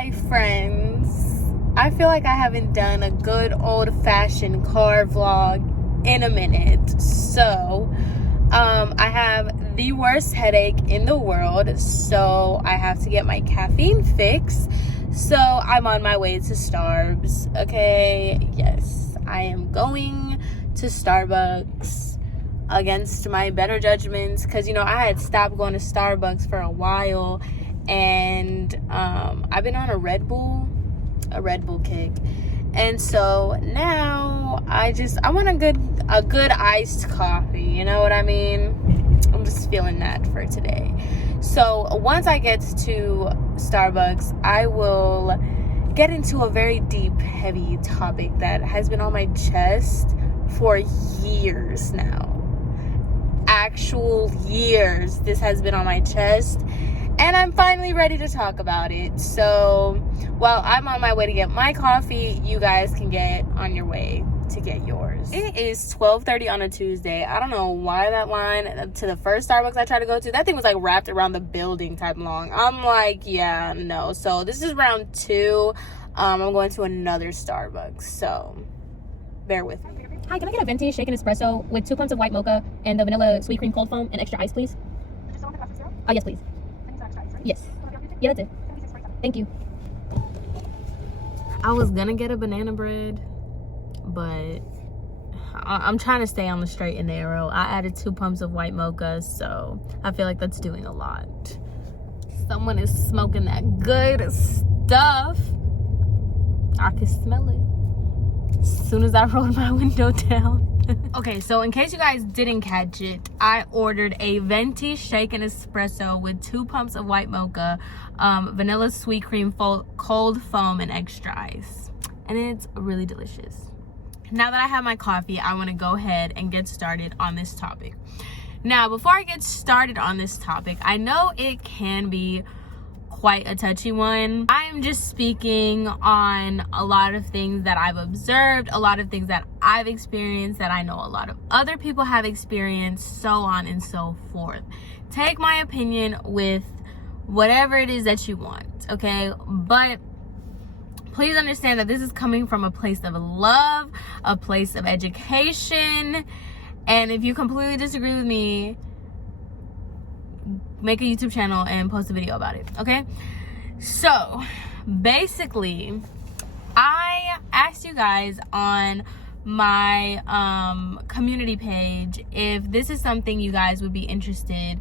Hi friends, I feel like I haven't done a good old-fashioned car vlog in a minute. So I have the worst headache in the world, so I have to get my caffeine fix. So I'm on my way to Starbucks. Okay, yes, I am going to Starbucks against my better judgments, because I had stopped going to Starbucks for a while, and I've been on a Red Bull kick, and so now I want a good iced coffee, you know what I mean? I'm just feeling that for today. So once I get to Starbucks, I will get into a very deep, heavy topic that has been on my chest for years now. Actual years this has been on my chest, and I'm finally ready to talk about it. So while I'm on my way to get my coffee, you guys can get on your way to get yours. It is 12:30 on a Tuesday. I don't know why that line to the first Starbucks I tried to go to, that thing was like wrapped around the building type long. I'm like, yeah, no. So this is round 2. I'm going to another Starbucks, so bear with me. Hi, can I get a venti shaken espresso with 2 pumps of white mocha and the vanilla sweet cream cold foam and extra ice, please? Oh, yes, please. Yes. Yeah, that's it. Thank you. I was gonna get a banana bread, but I'm trying to stay on the straight and narrow. I added 2 pumps of white mocha, so I feel like that's doing a lot. Someone is smoking that good stuff. I can smell it as soon as I rolled my window down. Okay, so in case you guys didn't catch it, I ordered a venti shaken espresso with 2 pumps of white mocha, vanilla sweet cream cold foam, and extra ice, and it's really delicious. Now that I have my coffee, I want to go ahead and get started on this topic. Now, before I get started on this topic, I know it can be quite a touchy one. I'm just speaking on a lot of things that I've observed, a lot of things that I've experienced, that I know a lot of other people have experienced, so on and so forth. Take my opinion with whatever it is that you want, okay? But please understand that this is coming from a place of love, a place of education, and if you completely disagree with me, make a YouTube channel and post a video about it, okay? So basically, I asked you guys on my community page if this is something you guys would be interested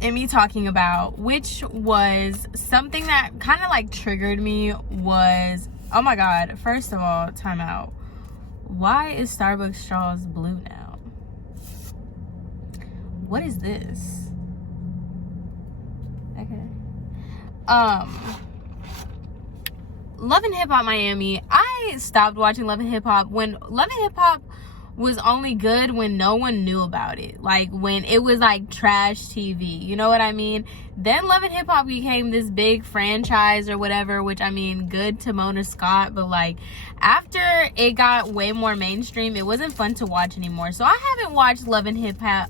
in me talking about, which was something that kind of like triggered me. Was, oh my god, first of all, time out. Why is Starbucks straws blue now? What is this? Okay. Love and Hip Hop Miami. I stopped watching Love and Hip Hop when Love and Hip Hop was only good when no one knew about it. Like when it was like trash TV. You know what I mean? Then Love and Hip Hop became this big franchise or whatever, which I mean, good to Mona Scott, but like after it got way more mainstream, it wasn't fun to watch anymore. So I haven't watched Love and Hip Hop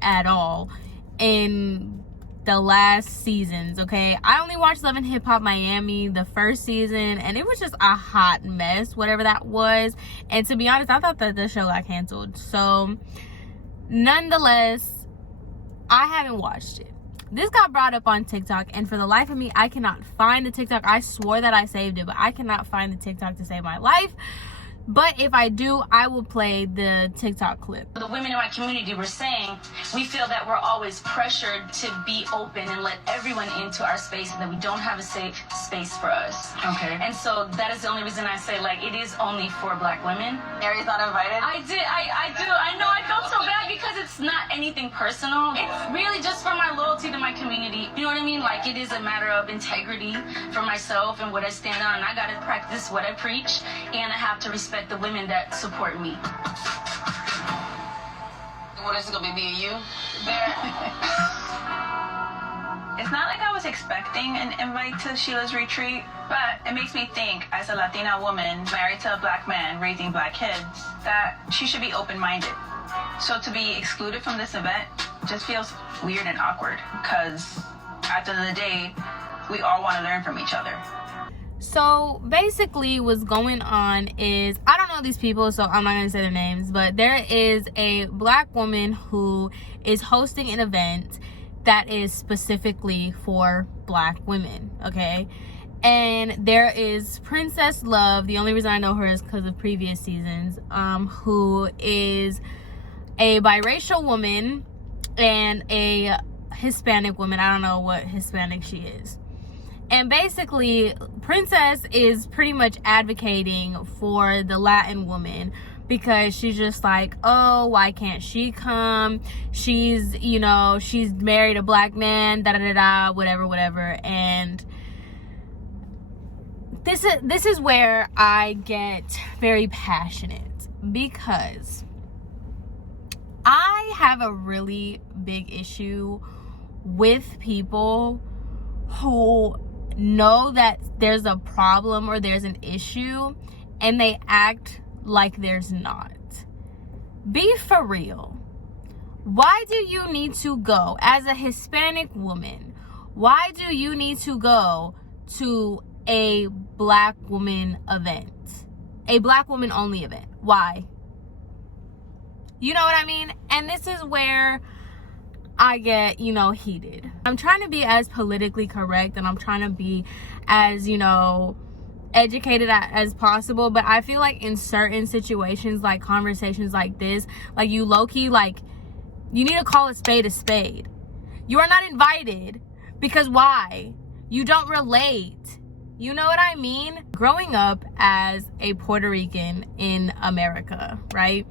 at all in the last seasons, okay? I only watched Love and Hip Hop Miami the first season, and it was just a hot mess, whatever that was. And to be honest, I thought that the show got canceled. So nonetheless, I haven't watched it. This got brought up on TikTok, and for the life of me, I cannot find the TikTok. I swore that I saved it, but I cannot find the TikTok to save my life. But if I do, I will play the TikTok clip. The women in my community were saying, we feel that we're always pressured to be open and let everyone into our space, and that we don't have a safe space for us. Okay. And so that is the only reason I say, like, it is only for Black women. Mary's not invited? I do. I know. I felt so bad because it's not anything personal. It's really just for my loyalty to my community. You know what I mean? Like, it is a matter of integrity for myself and what I stand on. And I got to practice what I preach, and I have to respect the women that support me. What is it gonna be, me and you? It's not like I was expecting an invite to Sheila's retreat, but it makes me think, as a Latina woman married to a Black man raising Black kids, that she should be open-minded. So to be excluded from this event just feels weird and awkward, because at the end of the day, we all want to learn from each other. So basically what's going on is, I don't know these people, so I'm not going to say their names, but there is a black woman who is hosting an event that is specifically for black women, okay? And there is Princess Love, the only reason I know her is because of previous seasons, who is a biracial woman and a Hispanic woman. I don't know what Hispanic she is. And basically, Princess is pretty much advocating for the Latin woman because she's just like, oh, why can't she come? She's, you know, she's married a black man, da-da-da-da, whatever. And this is where I get very passionate, because I have a really big issue with people who know that there's a problem or there's an issue and they act like there's not. Be for real. Why do you need to go as a Hispanic woman? Why do you need to go to a black woman event? A black woman only event. Why? You know what I mean? And this is where I get, you know, heated. I'm trying to be as politically correct and I'm trying to be as, you know, educated as possible, but I feel like in certain situations, like conversations like this, like you low-key, like, you need to call a spade a spade. You are not invited because why? You don't relate. You know what I mean? Growing up as a Puerto Rican in America, right?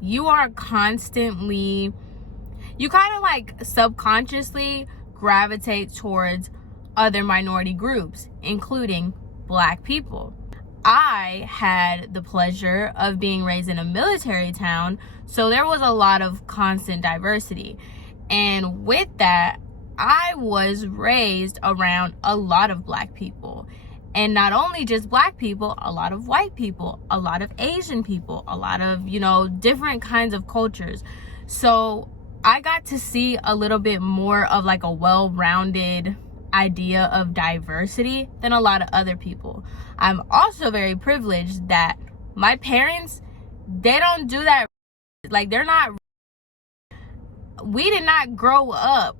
You are constantly, you kind of like subconsciously gravitate towards other minority groups, including black people. I had the pleasure of being raised in a military town, so there was a lot of constant diversity. And with that, I was raised around a lot of black people. And not only just black people, a lot of white people, a lot of Asian people, a lot of, you know, different kinds of cultures. So I got to see a little bit more of like a well-rounded idea of diversity than a lot of other people. I'm also very privileged that my parents, they don't do that. Like, they're not, we did not grow up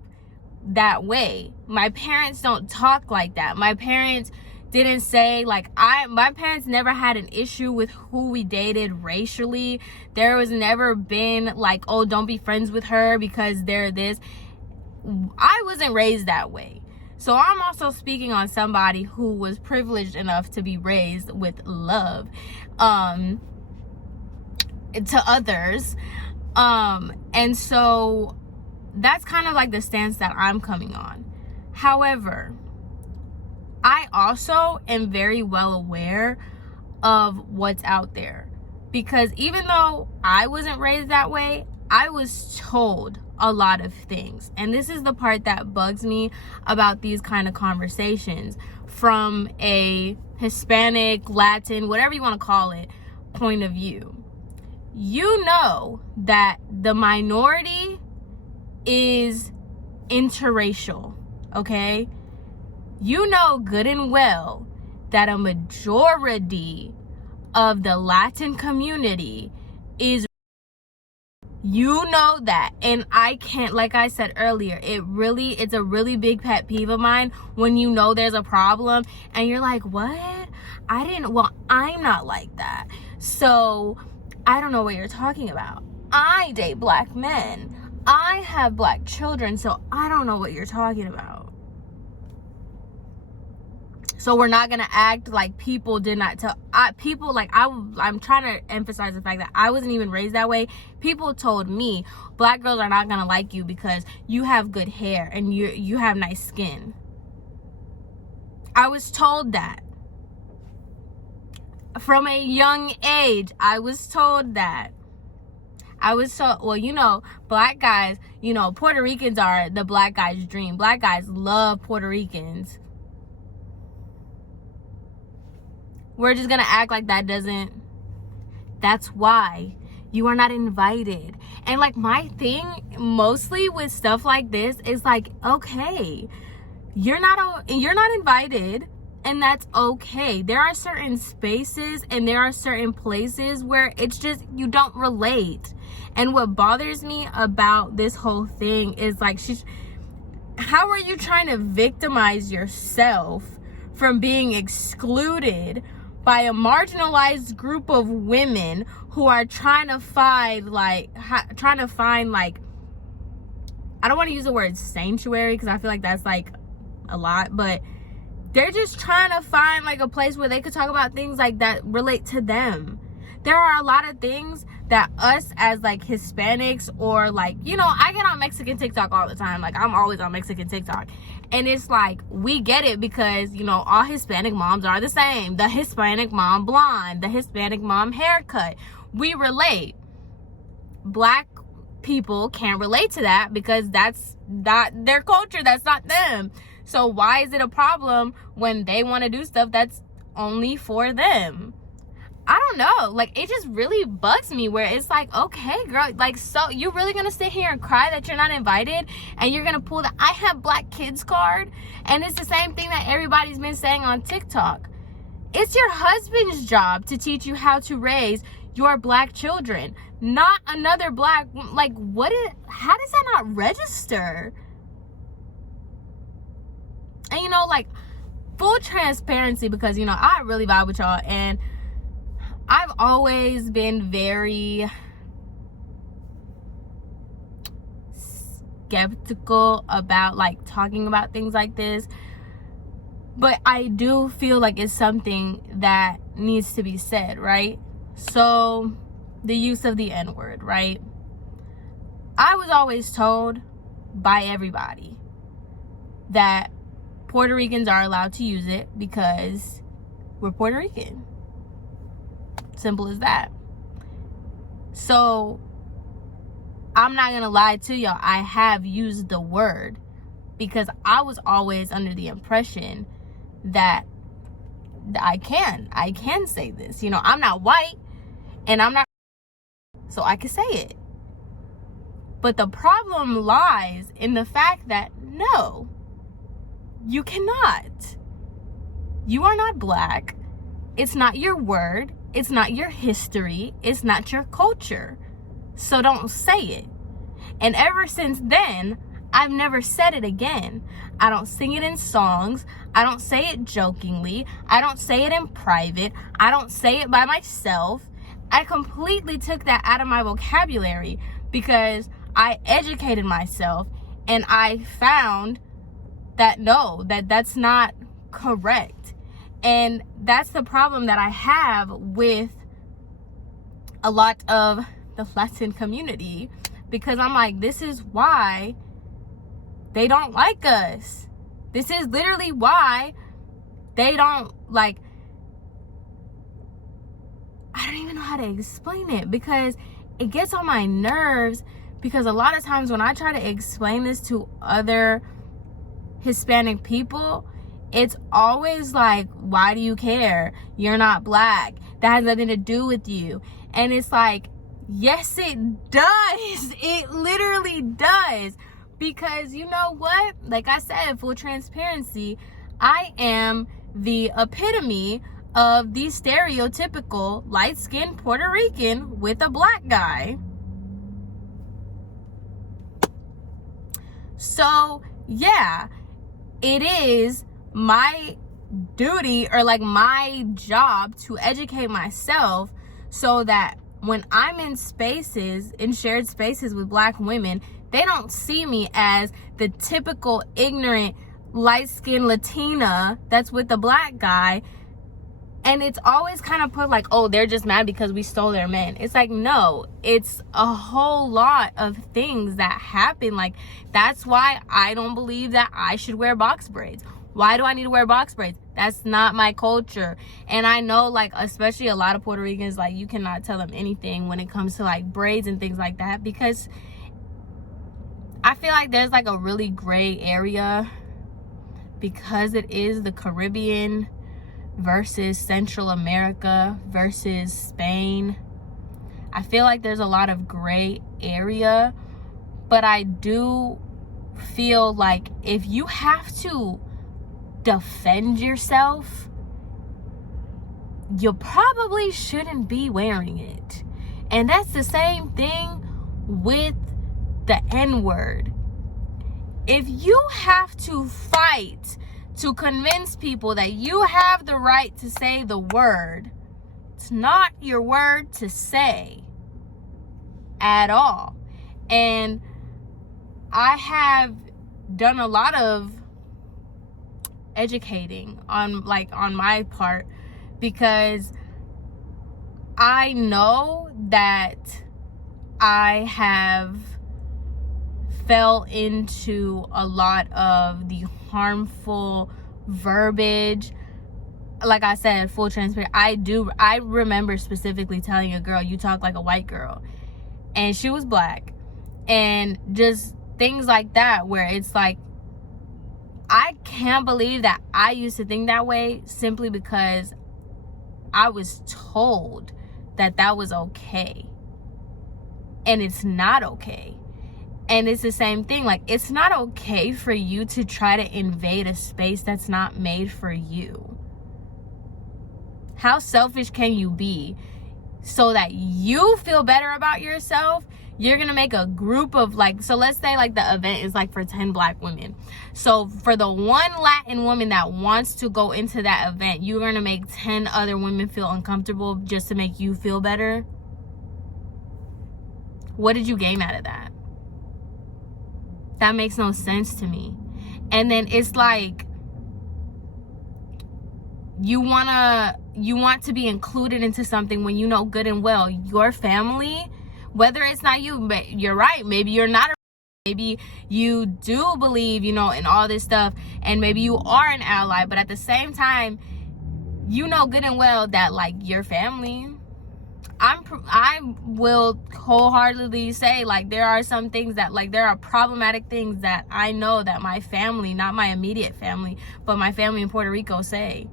that way. My parents don't talk like that. My parents didn't say, like, my parents never had an issue with who we dated racially. There was never been like, oh, don't be friends with her because they're this. I wasn't raised that way. So I'm also speaking on somebody who was privileged enough to be raised with love to others. And so that's kind of like the stance that I'm coming on. However, I also am very well aware of what's out there, because even though I wasn't raised that way, I was told a lot of things. And this is the part that bugs me about these kind of conversations from a Hispanic, Latin, whatever you want to call it, point of view. You know that the minority is interracial, okay? You know good and well that a majority of the Latin community is, you know that. And I can't, like I said earlier, it's a really big pet peeve of mine when you know there's a problem and you're like, what? I'm not like that. So I don't know what you're talking about. I date black men. I have black children, so I don't know what you're talking about. So we're not gonna act like people did not tell people, like I'm trying to emphasize the fact that I wasn't even raised that way. People told me black girls are not gonna like you because you have good hair and you have nice skin. I was told that from a young age. I was told that. I was told, well, you know, black guys, you know, Puerto Ricans are the black guy's dream. Black guys love Puerto Ricans. We're just gonna act like that doesn't. That's why you are not invited. And like, my thing mostly with stuff like this is like, okay, you're not invited, and that's okay. There are certain spaces and there are certain places where it's just, you don't relate. And what bothers me about this whole thing is like, how are you trying to victimize yourself from being excluded by a marginalized group of women who are trying to find like, I don't want to use the word sanctuary because I feel like that's like a lot, but they're just trying to find like a place where they could talk about things like that relate to them. There are a lot of things that us as like Hispanics, or like, you know, I get on Mexican TikTok all the time. Like, I'm always on Mexican TikTok. And it's like, we get it because, you know, all Hispanic moms are the same. The Hispanic mom blonde, the Hispanic mom haircut. We relate. Black people can't relate to that because that's not their culture. That's not them. So why is it a problem when they want to do stuff that's only for them? I don't know. Like, it just really bugs me where it's like, okay, girl, like, so you're really gonna sit here and cry that you're not invited, and you're gonna pull the I have black kids card? And it's the same thing that everybody's been saying on TikTok. It's your husband's job to teach you how to raise your black children, not another black. Like, how does that not register? And, you know, like, full transparency, because, you know, I really vibe with y'all, and I've always been very skeptical about like talking about things like this, but I do feel like it's something that needs to be said, right? So the use of the N-word, right? I was always told by everybody that Puerto Ricans are allowed to use it because we're Puerto Rican. Simple as that. So I'm not gonna lie to y'all, I have used the word because I was always under the impression that I can say this. You know, I'm not white and I'm not, so I can say it. But the problem lies in the fact that no, you cannot. You are not black. It's not your word. It's not your history. It's not your culture. So don't say it. And ever since then, I've never said it again. I don't sing it in songs. I don't say it jokingly. I don't say it in private. I don't say it by myself. I completely took that out of my vocabulary because I educated myself and I found that no, that's not correct. And that's the problem that I have with a lot of the Latin community, because I'm like, this is why they don't like us. This is literally why they don't like, I don't even know how to explain it, because it gets on my nerves, because a lot of times when I try to explain this to other Hispanic people, it's always like, why do you care? You're not black. That has nothing to do with you. And it's like, yes, it does. It literally does. Because you know what? Like I said, full transparency, I am the epitome of the stereotypical light-skinned Puerto Rican with a black guy. So, yeah, it is my duty, or like my job, to educate myself so that when I'm in spaces, in shared spaces with black women, they don't see me as the typical ignorant light-skinned Latina that's with the black guy. And it's always kind of put like, oh, they're just mad because we stole their men. It's like, no, it's a whole lot of things that happen. Like, that's why I don't believe that I should wear box braids. Why do I need to wear box braids? That's not my culture. And I know, like, especially a lot of Puerto Ricans, like, you cannot tell them anything when it comes to like braids and things like that, because I feel like there's like a really gray area, because it is the Caribbean versus Central America versus Spain. I feel like there's a lot of gray area, but I do feel like if you have to defend yourself, you probably shouldn't be wearing it. And that's the same thing with the N-word. If you have to fight to convince people that you have the right to say the word, it's not your word to say at all. And I have done a lot of educating on my part, because I know that I have fell into a lot of the harmful verbiage. Like I said, full transparency, I remember specifically telling a girl, you talk like a white girl, and she was black, and just things like that, where it's like, I can't believe that I used to think that way simply because I was told that that was okay, and it's not okay. And it's the same thing, like, it's not okay for you to try to invade a space that's not made for you. How selfish can you be so that you feel better about yourself? You're gonna make a group of, like, so let's say like the event is like for 10 black women. So for the one Latin woman that wants to go into that event, you're gonna make 10 other women feel uncomfortable just to make you feel better. What did you gain out of that? That makes no sense to me. And then it's like, you want to be included into something when you know good and well your family, whether it's not you, but you're right, maybe you're not, maybe you do believe, in all this stuff, and maybe you are an ally, but at the same time, you know good and well that, like, your family, I will wholeheartedly say, like, there are some things that, like, there are problematic things that I know that my family, not my immediate family, but my family in Puerto Rico say.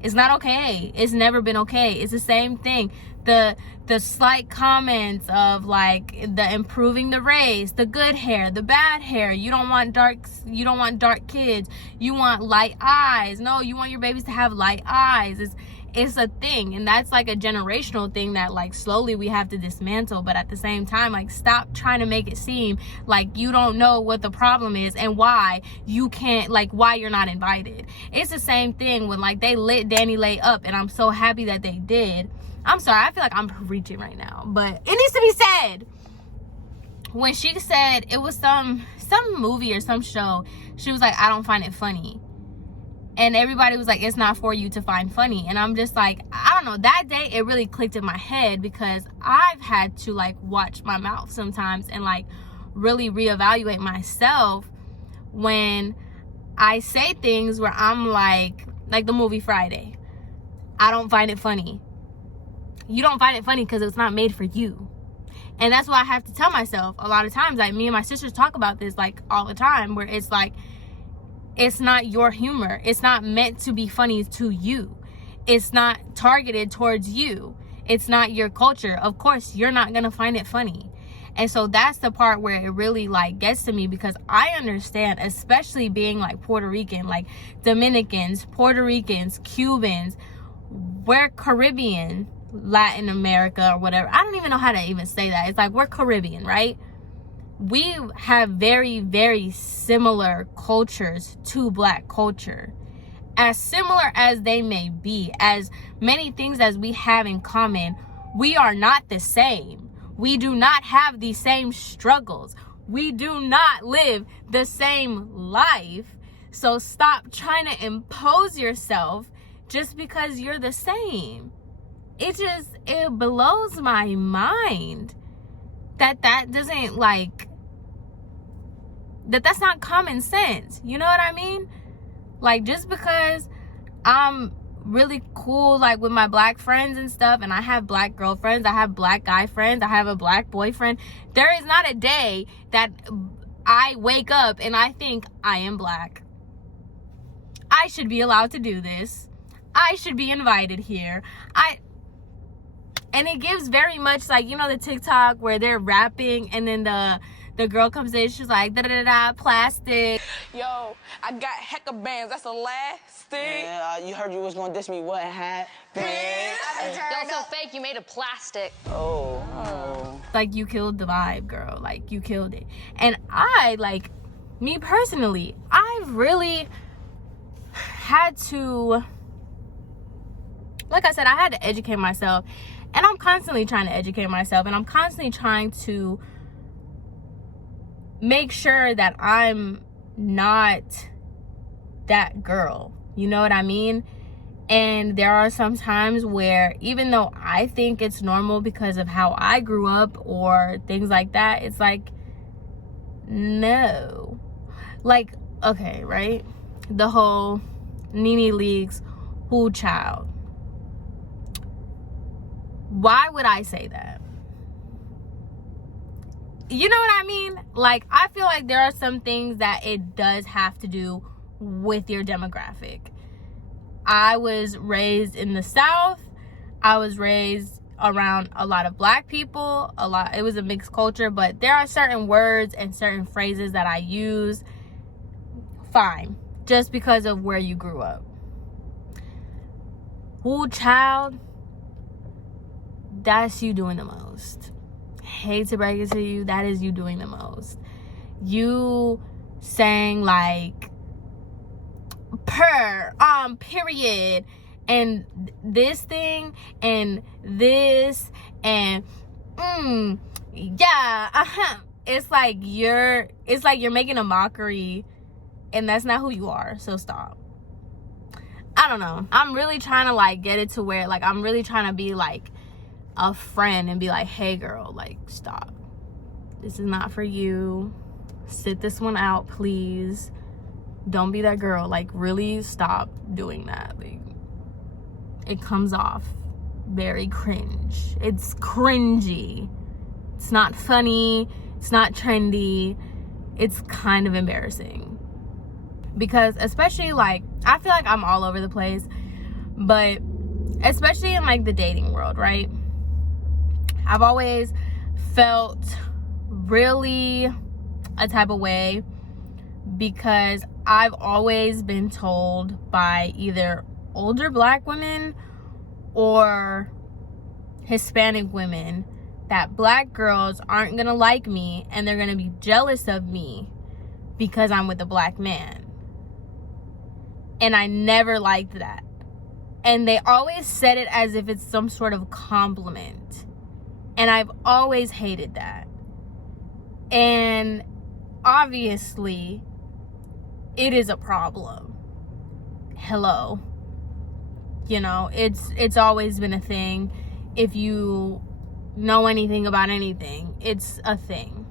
It's not okay. It's never been okay. It's the same thing. The slight comments of, like, the improving the race, the good hair, the bad hair. You don't want dark kids. You want light eyes. No, you want your babies to have light eyes. It's a thing, and that's like a generational thing that, like, slowly we have to dismantle. But at the same time, like, stop trying to make it seem like you don't know what the problem is and why you can't, like, why you're not invited. It's the same thing when, like, they lit Danny Lay up, and I'm so happy that they did. I'm sorry, I feel like I'm preaching right now, but it needs to be said. When she said, it was some movie or some show, she was like, I don't find it funny. And everybody was like, it's not for you to find funny. And I'm just like, I don't know. That day, it really clicked in my head, because I've had to, like, watch my mouth sometimes and, like, really reevaluate myself when I say things where I'm like the movie Friday. I don't find it funny. You don't find it funny because it's not made for you. And that's why I have to tell myself a lot of times. Like, me and my sisters talk about this, like, all the time, where it's like, it's not your humor. It's not meant to be funny to you. It's not targeted towards you. It's not your culture. Of course, you're not going to find it funny. And so that's the part where it really, like, gets to me, because I understand, especially being, like, Puerto Rican, like, Dominicans, Puerto Ricans, Cubans, we're Caribbean, Latin America, or whatever. I don't even know how to even say that. It's like, we're Caribbean, right? We have very, very similar cultures to black culture. As similar as they may be, as many things as we have in common, we are not the same. We do not have the same struggles. We do not live the same life. So stop trying to impose yourself just because you're the same. It blows my mind that doesn't, like, that's not common sense. You know what I mean? Like, just because I'm really cool, like, with my black friends and stuff, and I have black girlfriends, I have black guy friends, I have a black boyfriend, there is not a day that I wake up and I think I am black. I should be allowed to do this. I should be invited here. And it gives very much, like, the TikTok where they're rapping, and then the the girl comes in, she's like, da-da-da-da, plastic. Yo, I got hecka bands. That's elastic. Yeah, you heard you was gonna diss me. What hat? Bands. Yo, so fake, you made it plastic. Oh. Like, you killed the vibe, girl. Like, you killed it. And I, like, me personally, I've really had to, like I said, I had to educate myself. And I'm constantly trying to educate myself. And I'm constantly trying to make sure that I'm not that girl. You know what I mean? And there are some times where, even though I think it's normal because of how I grew up or things like that, it's like, no. Like, okay, right? The whole Nene Leakes, who child? Why would I say that? You know what I mean? Like, I feel like there are some things that it does have to do with your demographic. I was raised in the South. I was raised around a lot of Black people. It was a mixed culture, but there are certain words and certain phrases that I use. Fine. Just because of where you grew up. Who child? That's you doing the most. Hate to break it to you, that is you doing the most. You saying like period, and this thing, and this, and yeah, it's like you're making a mockery, and that's not who you are. So stop. I don't know. I'm really trying to like get it to where like I'm really trying to be like a friend and be like, hey girl, like stop. This is not for you. Sit this one out, please. Don't be that girl. Like, really stop doing that. Like, it comes off very cringe. It's cringy. It's not funny. It's not trendy. It's kind of embarrassing. Because especially like, I feel like I'm all over the place, but especially in like the dating world, right? I've always felt really a type of way because I've always been told by either older Black women or Hispanic women that Black girls aren't gonna like me and they're gonna be jealous of me because I'm with a Black man. And I never liked that. And they always said it as if it's some sort of compliment. And I've always hated that. And obviously, it is a problem. Hello. You know, it's always been a thing. If you know anything about anything, it's a thing.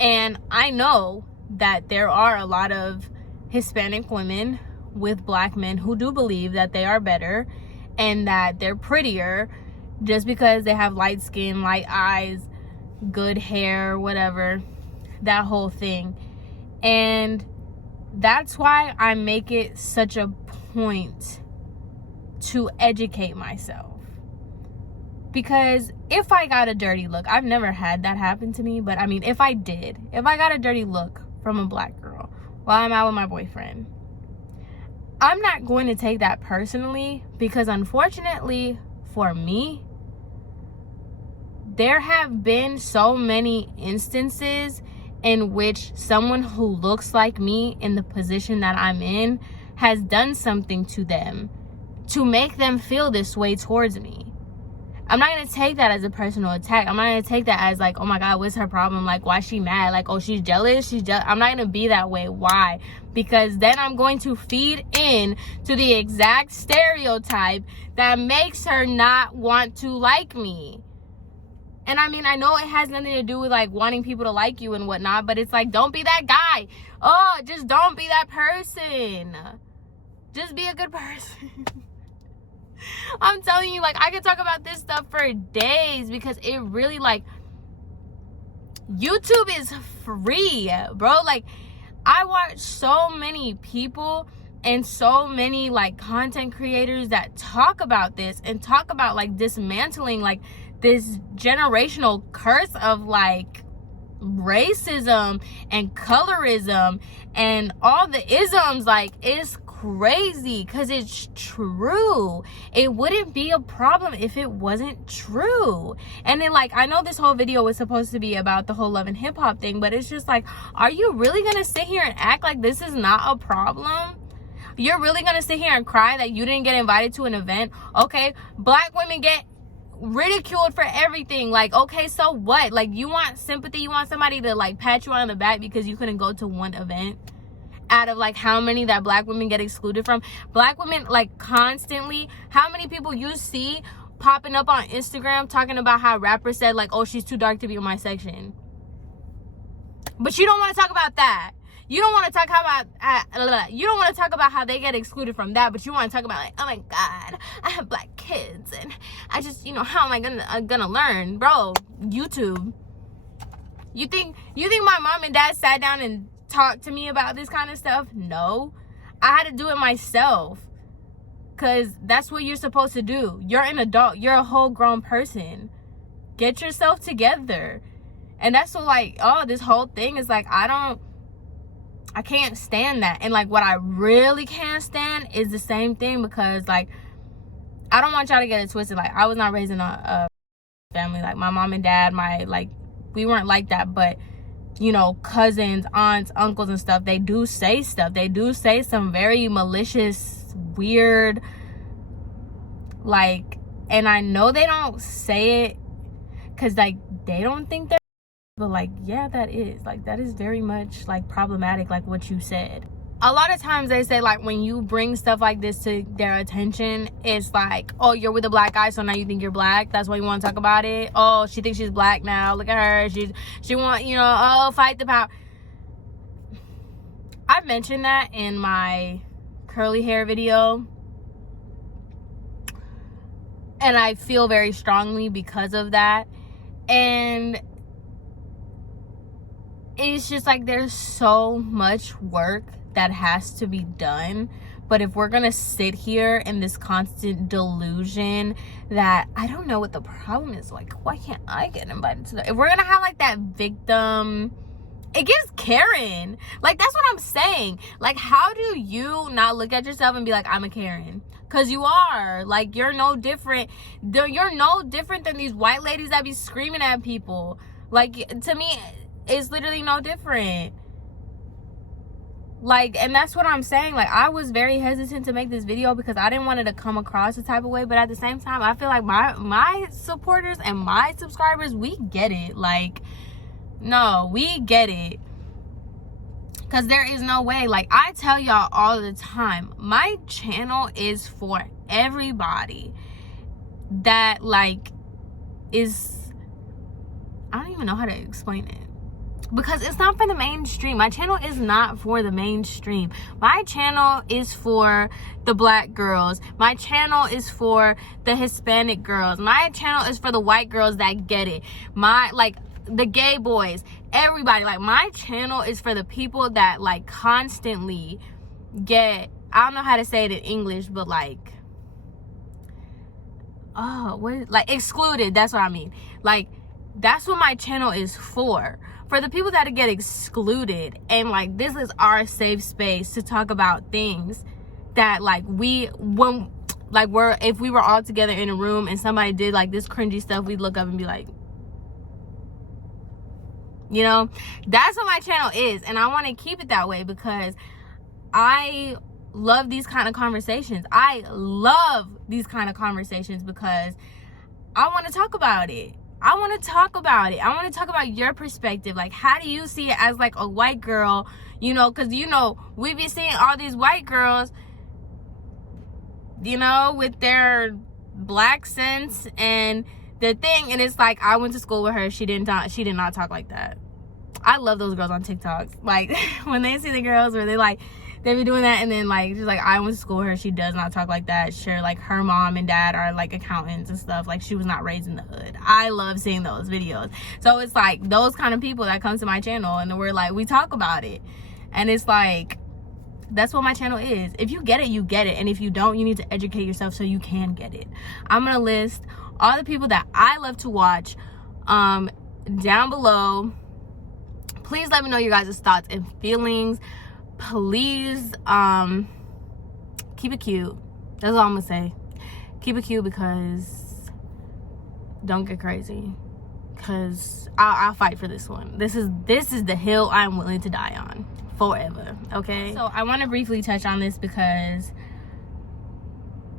And I know that there are a lot of Hispanic women with Black men who do believe that they are better and that they're prettier just because they have light skin, light eyes, good hair, whatever, that whole thing. And that's why I make it such a point to educate myself. Because if I got a dirty look, I've never had that happen to me, but I mean, if I got a dirty look from a Black girl while I'm out with my boyfriend, I'm not going to take that personally, because unfortunately for me, there have been so many instances in which someone who looks like me in the position that I'm in has done something to them to make them feel this way towards me. I'm not going to take that as a personal attack. I'm not going to take that as like, oh my God, what's her problem? Like, why is she mad? Like, oh, she's jealous? I'm not going to be that way. Why? Because then I'm going to feed in to the exact stereotype that makes her not want to like me. And I mean, I know it has nothing to do with like wanting people to like you and whatnot, but it's like, don't be that guy. Oh, just don't be that person. Just be a good person. I'm telling you, like, I could talk about this stuff for days because it really, like, YouTube is free, bro. Like, I watch so many people and so many, like, content creators that talk about this and talk about, like, dismantling, like, this generational curse of, like, racism and colorism and all the isms. Like, it's crazy because it's true. It wouldn't be a problem if it wasn't true. And then, like, I know this whole video was supposed to be about the whole love and hip hop thing, but it's just like, are you really gonna sit here and act like this is not a problem? You're really gonna sit here and cry that you didn't get invited to an event? Okay, black women get ridiculed for everything. Like, okay, so what? Like, you want sympathy? You want somebody to like pat you on the back because you couldn't go to one event out of like how many that black women get excluded from? Black women, like, constantly, how many people you see popping up on Instagram talking about how rappers said like, oh, she's too dark to be in my section? But you don't want to talk about that. You don't want to talk about you don't want to talk about how they get excluded from that, but you want to talk about like, oh my god, I have black kids and I just, you know, how am I gonna learn? Bro, YouTube. You think my mom and dad sat down and talked to me about this kind of stuff? No. I had to do it myself, because that's what you're supposed to do. You're an adult. You're a whole grown person. Get yourself together. And that's what, like, oh, this whole thing is like, I can't stand that. And like, what I really can't stand is the same thing, because like, I don't want y'all to get it twisted. Like, I was not raised in a family like my mom and dad, we weren't like that. But you know, cousins, aunts, uncles and stuff, they do say stuff. They do say some very malicious, weird, like, and I know they don't say it because like they don't think they're, but like, yeah, that is very much like problematic, like what you said. A lot of times they say like, when you bring stuff like this to their attention, it's like, oh, you're with a black guy, so now you think you're black, that's why you want to talk about it. Oh, she thinks she's black now, look at her, she want, you know, oh, fight the power. I've mentioned that in my curly hair video, and I feel very strongly because of that. And it's just like, there's so much work that has to be done. But if we're gonna sit here in this constant delusion that, I don't know what the problem is, like, why can't I get invited to that? If we're gonna have like that victim, it gives Karen. Like, that's what I'm saying. Like, how do you not look at yourself and be like, I'm a Karen? Because you are. Like, you're no different. You're no different than these white ladies that be screaming at people. Like, to me, it's literally no different. Like, and that's what I'm saying. Like, I was very hesitant to make this video because I didn't want it to come across the type of way. But at the same time, I feel like my supporters and my subscribers, we get it. Like, no, we get it. Because there is no way. Like, I tell y'all all the time, my channel is for everybody that, like, is, I don't even know how to explain it. Because it's not for the mainstream. My channel is not for the mainstream. My channel is for the black girls. My channel is for the Hispanic girls. My channel is for the white girls that get it. Like, the gay boys, everybody. Like, my channel is for the people that, like, constantly get, I don't know how to say it in English, but like, oh, what, like, excluded. That's what I mean. Like, that's what my channel is for the people that get excluded. And like, this is our safe space to talk about things that, like, if we were all together in a room and somebody did like this cringy stuff, we'd look up and be like, you know, that's what my channel is. And I want to keep it that way because I love these kind of conversations. I love these kind of conversations because I want to talk about it. I want to talk about it. I want to talk about your perspective. Like, how do you see it as like a white girl? You know, because, you know, we be seeing all these white girls, you know, with their black sense and the thing. And it's like, I went to school with her. She did not talk like that. I love those girls on TikTok. Like, when they see the girls where they be doing that, and then like, she's like, I went to school with her, she does not talk like that. Sure, like, her mom and dad are like accountants and stuff. Like, she was not raised in the hood. I love seeing those videos. So it's like those kind of people that come to my channel and we're like, we talk about it. And it's like, that's what my channel is. If you get it, you get it. And if you don't, you need to educate yourself so you can get it. I'm gonna list all the people that I love to watch down below please let me know your guys' thoughts and feelings. Please keep it cute. That's all I'm gonna say. Keep it cute, because don't get crazy, because I'll fight for this one. This is the hill I'm willing to die on forever. Okay, so I want to briefly touch on this because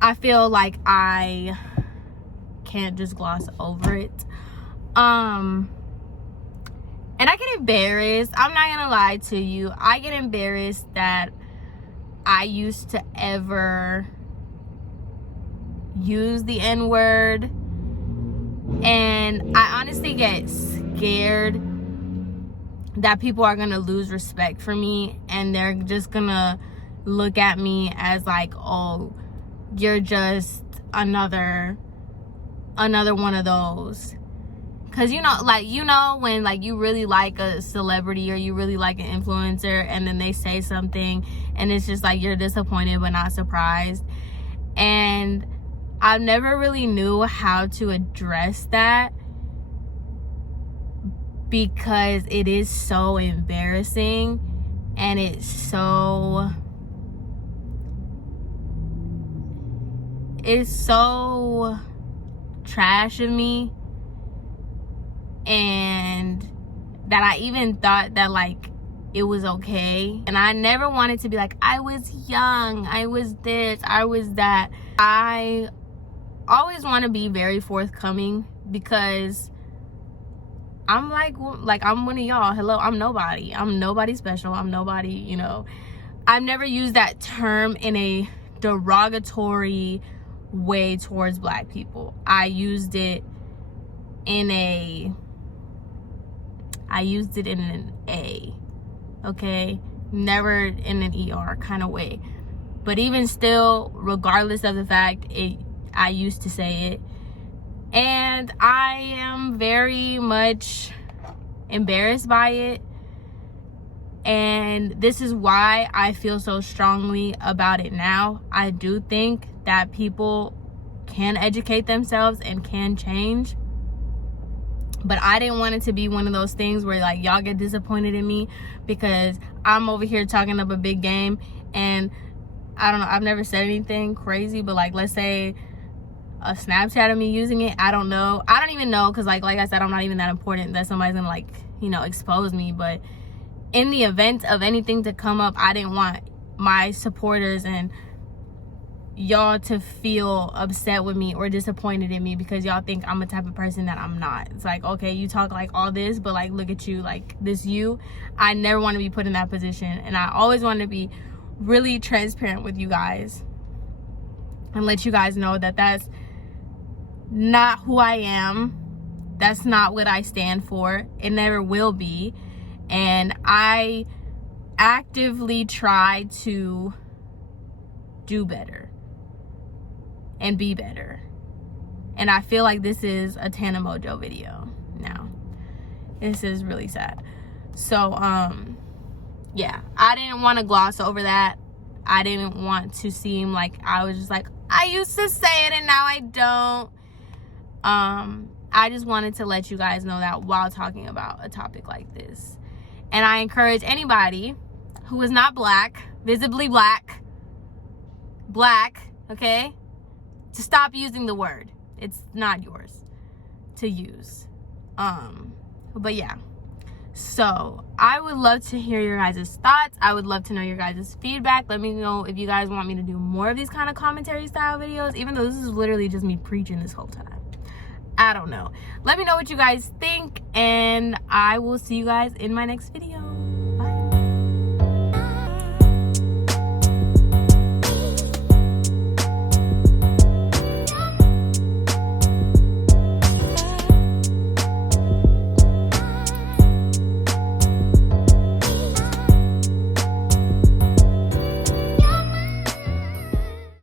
I feel like I can't just gloss over it. And I get embarrassed. I'm not gonna lie to you. I get embarrassed that I used to ever use the N-word, and I honestly get scared that people are gonna lose respect for me, and they're just gonna look at me as like, oh, you're just another one of those. Because when like you really like a celebrity or you really like an influencer, and then they say something and it's just like you're disappointed but not surprised. And I never really knew how to address that, because it is so embarrassing and it's so trash of me. And that I even thought that like it was okay. And I never wanted to be like, I was young, I was this, I was that. I always want to be very forthcoming, because I'm like I'm one of y'all. Hello, I'm nobody. I'm nobody special. I'm nobody, you know. I've never used that term in a derogatory way towards Black people. I used it in an A, okay? Never in an ER kind of way. But even still, regardless of the fact, I used to say it. And I am very much embarrassed by it. And this is why I feel so strongly about it now. I do think that people can educate themselves and can change. But I didn't want it to be one of those things where like y'all get disappointed in me because I'm over here talking up a big game, and I don't know, I've never said anything crazy, but like let's say a Snapchat of me using it, I don't even know, because like I said, I'm not even that important that somebody's gonna like, you know, expose me. But in the event of anything to come up, I didn't want my supporters and y'all to feel upset with me or disappointed in me because y'all think I'm a type of person that I'm not. It's like, okay, you talk like all this, but like look at you, like this you. I never want to be put in that position, and I always want to be really transparent with you guys and let you guys know that that's not who I am. That's not what I stand for. It never will be. And I actively try to do better and be better. And I feel like this is a Tana Mojo video now. This is really sad. So yeah, I didn't want to gloss over that. I didn't want to seem like I was just like, I used to say it and now I don't. I just wanted to let you guys know that while talking about a topic like this. And I encourage anybody who is not Black, visibly Black, okay, to stop using the word. It's not yours to use. But yeah. So I would love to hear your guys' thoughts. I would love to know your guys' feedback. Let me know if you guys want me to do more of these kind of commentary style videos, even though this is literally just me preaching this whole time. I don't know. Let me know what you guys think, and I will see you guys in my next video.